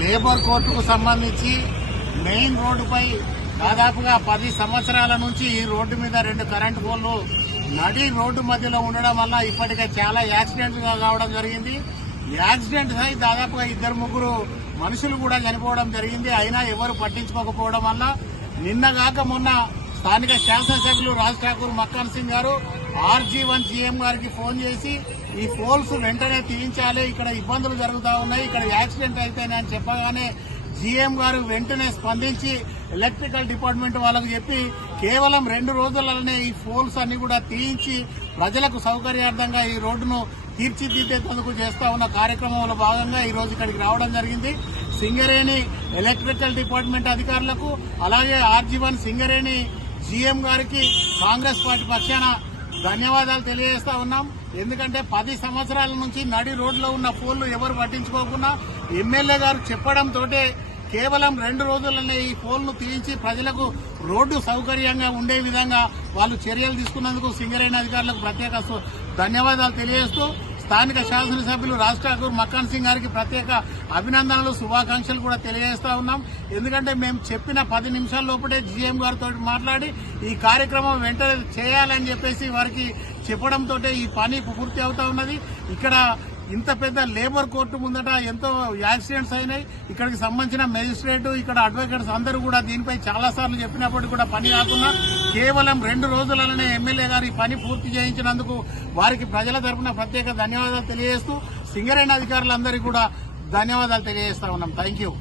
Labour కోర్టుకు సంబంధించి main రోడ్డుపై దాదాపుగా పది సంవత్సరాల నుంచి ఈ రోడ్డు మీద రెండు కరెంటు పోల్లు నడి రోడ్డు మధ్యలో ఉండడం వల్ల ఇప్పటికే చాలా యాక్సిడెంట్లు కావడం జరిగింది. యాక్సిడెంట్స్ అయి దాదాపుగా ఇద్దరు ముగ్గురు మనుషులు కూడా చనిపోవడం జరిగింది. అయినా ఎవరు పట్టించుకోకపోవడం వల్ల నిన్నగాక మొన్న స్థానిక శాసనసభ్యులు Raj Thakur Makkan Singh garu RG one CM గారికి ఫోన్ చేసి ఈ పోల్స్ వెంటనే తీయించాలి. ఇక్కడ ఇబ్బందులు జరుగుతూ ఉన్నాయి. ఇక్కడ యాక్సిడెంట్ అయితేనే చెప్పగానే జీఎం గారు వెంటనే స్పందించి ఎలక్ట్రికల్ డిపార్ట్మెంట్ వాళ్ళకు చెప్పి కేవలం రెండు రోజులలోనే ఈ పోల్స్ అన్ని కూడా తీయించి ప్రజలకు సౌకర్యార్థంగా ఈ రోడ్డును తీర్చిదిద్దేందుకు చేస్తా ఉన్న కార్యక్రమంలో భాగంగా ఈ రోజు ఇక్కడికి రావడం జరిగింది. సింగరేణి ఎలక్ట్రికల్ డిపార్ట్మెంట్ అధికారులకు అలాగే ఆర్జీవన్ సింగరేణి జీఎం గారికి కాంగ్రెస్ పార్టీ పక్షాన ధన్యవాదాలు తెలియజేస్తా ఉన్నాం. ఎందుకంటే పది సంవత్సరాల నుంచి నడి రోడ్లో ఉన్న పోల్లు ఎవరు పట్టించుకోకుండా ఎమ్మెల్యే గారు చెప్పడంతో కేవలం రెండు రోజులనే ఈ పోల్ను తీయించి ప్రజలకు రోడ్డు సౌకర్యంగా ఉండే విధంగా వాళ్ళు చర్యలు తీసుకున్నందుకు సింగరేణి అధికారులకు ప్రత్యేక ధన్యవాదాలు తెలియజేస్తూ స్థానిక శాసనసభ్యులు రాజ్ ఠాకూర్ మక్కాన్ సింగ్ గారికి ప్రత్యేక అభినందనలు శుభాకాంక్షలు కూడా తెలియజేస్తా ఉన్నాం. ఎందుకంటే మేము చెప్పిన పది నిమిషాల లోపలే జీఎం గారితో మాట్లాడి ఈ కార్యక్రమం వెంటనే చేయాలని చెప్పేసి వారికి చెప్పడంతో ఈ పని పూర్తి అవుతా ఉన్నది. ఇక్కడ ఇంత పెద్ద లేబర్ కోర్టు ముందట ఎంతో యాక్సిడెంట్స్ అయినాయి. ఇక్కడికి సంబంధించిన మెజిస్ట్రేట్ ఇక్కడ అడ్వకేట్స్ అందరూ కూడా దీనిపై చాలా సార్లు చెప్పినప్పటికీ కూడా పని కాకుండా కేవలం రెండు రోజులలోనే ఎమ్మెల్యే గారు ఈ పని పూర్తి చేయించినందుకు వారికి ప్రజల తరపున ప్రత్యేక ధన్యవాదాలు తెలియజేస్తూ సింగరేణి అధికారులందరికీ కూడా ధన్యవాదాలు తెలియజేస్తా ఉన్నాం. Thank you